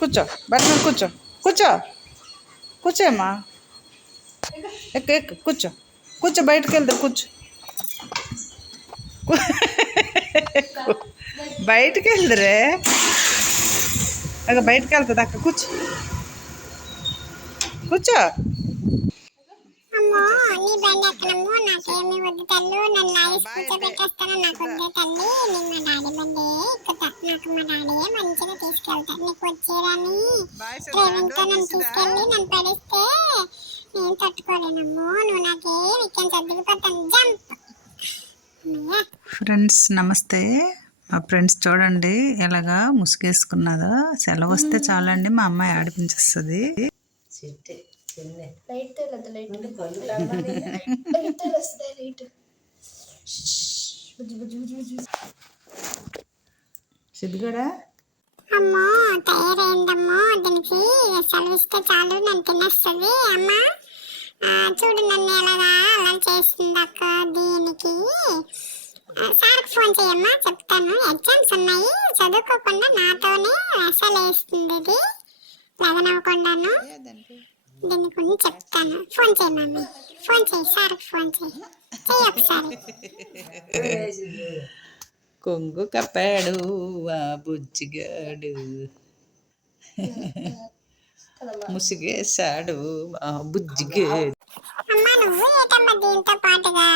కూర్చో బట్ కూర్చో కూర్చో కూర్చోమ్మా కూర్చో కూర్చో బయటకు వెళ్తా కూర్చో బయటకు వెళ్దరే అక్క బయటకు వెళ్తుంది అక్క కూర్చో కూర్చో నీ బండి ఎక్కడము నాకేమి వద్దు తల్లు నన్ను లాగేసి కూర్చోబెట్టేస్తాను నాకు వద్దే తల్లి నేను మా డాడీ బండి ఎక్కుతా నాకు మా డాడీ మంచిగా తీసుకెళ్తాను నీకు వచ్చేదాన్ని డ్రైవింగ్తో నన్ను తీసుకెళ్ళి నన్ను పడిస్తే నేను తట్టుకోలేనమ్మో నువ్వు నాకేం ఇక్కడ చదివిపోతాను జంప్. ఫ్రెండ్స్ నమస్తే. మా ఫ్రెండ్స్ చూడండి ఎలాగా ముసుగేసుకున్నదో. సెలవు వస్తే చాలండి మా అమ్మాయి ఆడిపించేస్తుంది. సిద్ధిగడా అమ్మో తయారైందమ్మో దీనికి సెలవిస్తే చాలు నన్ను తినేస్తుంది అమ్మ. చూడు నన్ను ఎలాగా అలా చేస్తుంది అక్క. దీనికి సార్కి ఫోన్ చేయమ్మా చెప్తాను. ఎగ్జామ్స్ ఉన్నాయి చదువుకోకుండా నాతోనే వేసాలు వేస్తుంది ఇది లగనవ్వకుండాను. దీన్ని కొంచెం చెప్తాను. ఫోన్ చేయి మమ్మీ ఫోన్ చేయి సార్కి ఫోన్ చేయి ఒకసారి. కొంగు కప్పాడు ఆ బుజ్జిగాడు ముసిగేశాడు ఆ బుజ్జిగాడు. అమ్మా నువ్వు ఏటమ్మా దీంతో పాటుగా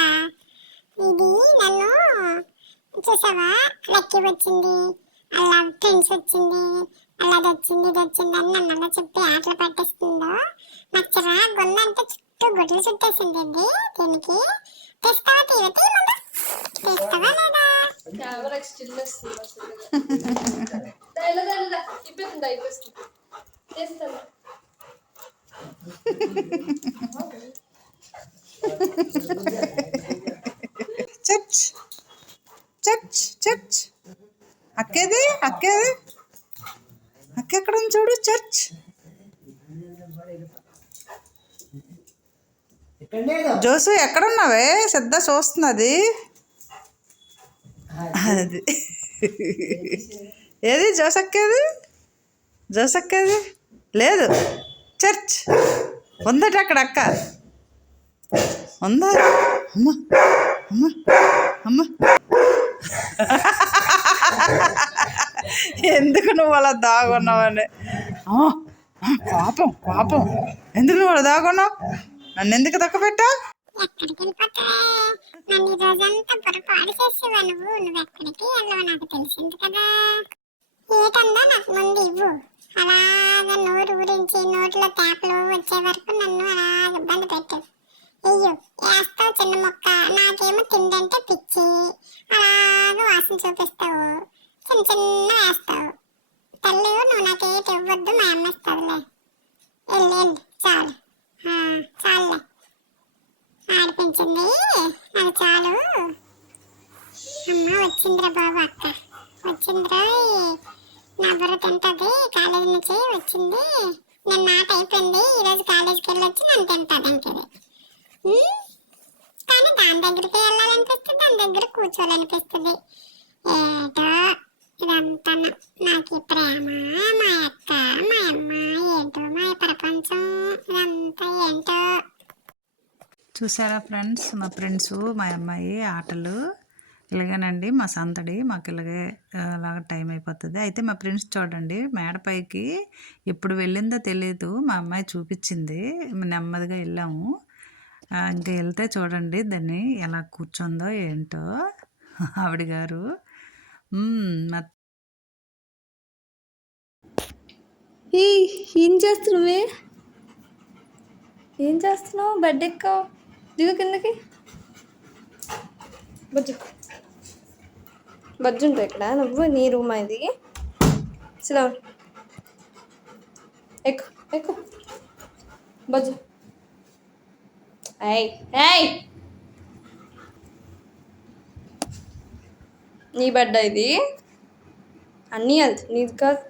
ఇది నన్ను చూసావా లక్కీ వచ్చింది అలా ఫ్రెండ్స్ వచ్చింది అలా అది వచ్చింది ఇది వచ్చింది అని నన్ను అలా చెప్పి ఆటలు పట్టిస్తుందో నాకు చిరాకు ఉందంటే చుట్టూ గుడ్లు చుట్టేసింది ఇది. దీనికి తెస్తావా తెస్తావా లేదా చర్చ్ చర్చ్ చర్చ్ అక్కేది అక్కేది అక్కెక్కడ చూడు చర్చ్. జోసు ఎక్కడున్నావే శ్రద్ధ చూస్తున్నది. అది ఏది జోసక్కేది జోసక్కేది లేదు. చర్చ్ ఉందట అక్కడ అక్క ఉందా. అమ్మ అమ్మ అమ్మ ఎందుకు నువ్వు అలా దాగున్నావని. పాపం పాపం ఎందుకు నువ్వు అలా దాగున్నావు. నన్ను ఎందుకు దక్కపెట్టా. ఎక్కడికి వెళ్ళిపోతావే నన్ను ఈ రోజంతా పొరపాటు చేసేవా నువ్వు ఎక్కడికి వెళ్ళవు నాకు తెలిసింది కదా. ఏటందా నాకు ముందు ఇవ్వు. అలాగా నోరు ఊరించి నోట్లో తేపలు వచ్చే వరకు నన్ను అలాగ ఇబ్బంది పెట్టు. అయ్యో వేస్తావు చిన్న మొక్క నాకేమో తిండంటే పిచ్చి అలాగా వాసన చూపిస్తావు చిన్న చిన్న వేస్తావు. తల్లి నువ్వు నాకేటి ఇవ్వద్దు మా అమ్మ ఇస్తుందిలే. వెళ్ళండి చాలు చాలులే ఆడిపించింది నాకు చాలు. అమ్మ వచ్చిందిరా బాబు అక్క వచ్చిందిరా నా బుర్ర తింటుంది కాలేజీ నుంచి వచ్చింది. నిన్న ఆట అయిపోయింది ఈరోజు కాలేజీకి వెళ్ళొచ్చి నన్ను తింటుంది ఇంకది. కానీ దాని దగ్గరికి వెళ్ళాలనిపిస్తుంది దాని దగ్గర కూర్చోవాలనిపిస్తుంది. ఏటో ఇదంతా నాకు ప్రేమ మా అక్క మా అమ్మ ఏంటో మా ప్రపంచం ఇదంతా ఏంటో. చూసారా ఫ్రెండ్స్ మా ఫ్రెండ్స్ మా అమ్మాయి ఆటలు ఇలాగేనండి. మా సందడి మాకు ఇలాగే అలాగా టైం అయిపోతుంది. అయితే మా ఫ్రెండ్స్ చూడండి మేడపైకి ఎప్పుడు వెళ్ళిందో తెలియదు మా అమ్మాయి చూపించింది. నెమ్మదిగా వెళ్ళాము. ఇంకా వెళ్తే చూడండి దాన్ని ఎలా కూర్చుందో ఏంటో ఆవిడ గారు. ఏం చేస్తున్నావే ఏం చేస్తున్నావు. బెడ్ ఎక్కావు దిగు కిందకి. బజ్జు బజ్జు ఉంటావు ఇక్కడ నువ్వు నీ రూమ్ ఇది. సిలో ఎక్కు ఎక్కు బజ్జు. ఏయ్ ఏయ్ నీ బెడ్ ఇది అన్నీ అది నీది కాదు.